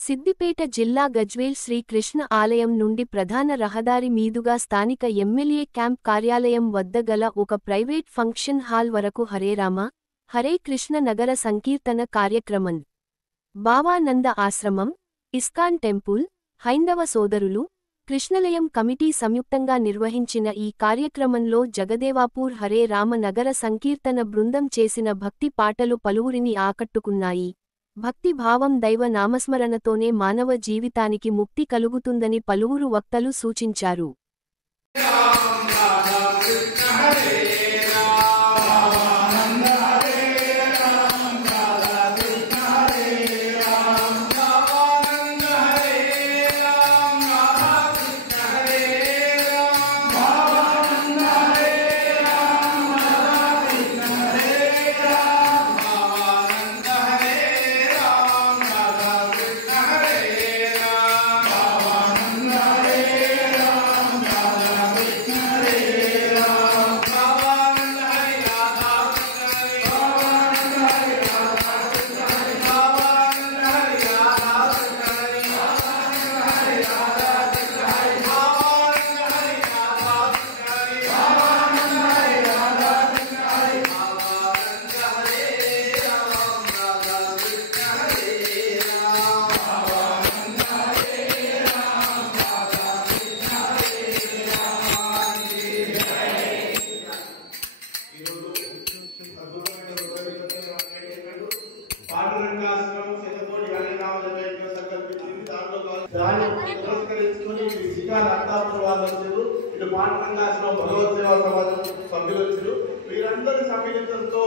సిద్దిపేట జిల్లా గజ్వేల్ శ్రీ కృష్ణ ఆలయం నుండి ప్రధాన రహదారి మీదుగా స్థానిక ఎమ్మెల్యే క్యాంప్ కార్యాలయం వద్ద గల ఒక ప్రైవేట్ ఫంక్షన్ హాల్ వరకు హరే రామ, హరే కృష్ణ నగర సంకీర్తన కార్యక్రమం. భావానంద ఆశ్రమం, ఇస్కాన్ టెంపుల్, హైందవ సోదరులు, కృష్ణలయం కమిటీ సంయుక్తంగా నిర్వహించిన ఈ కార్యక్రమంలో జగదేవాపూర్ హరే రామ నగర సంకీర్తన బృందం చేసిన భక్తి పాటలు పలువురిని ఆకట్టుకున్నాయి. భక్తి భావం దైవ నామస్మరణతోనే మానవ జీవితానికి ముక్తి కలుగుతుందని పలువురు వక్తలు సూచించారు. దాన్ని పురస్కరించుకుని ఇటు పాండురంగాశ్రమం భగవత్ సేవా సమాజం సభ్యులు వచ్చారు. వీరందరి సమ్మిళితంతో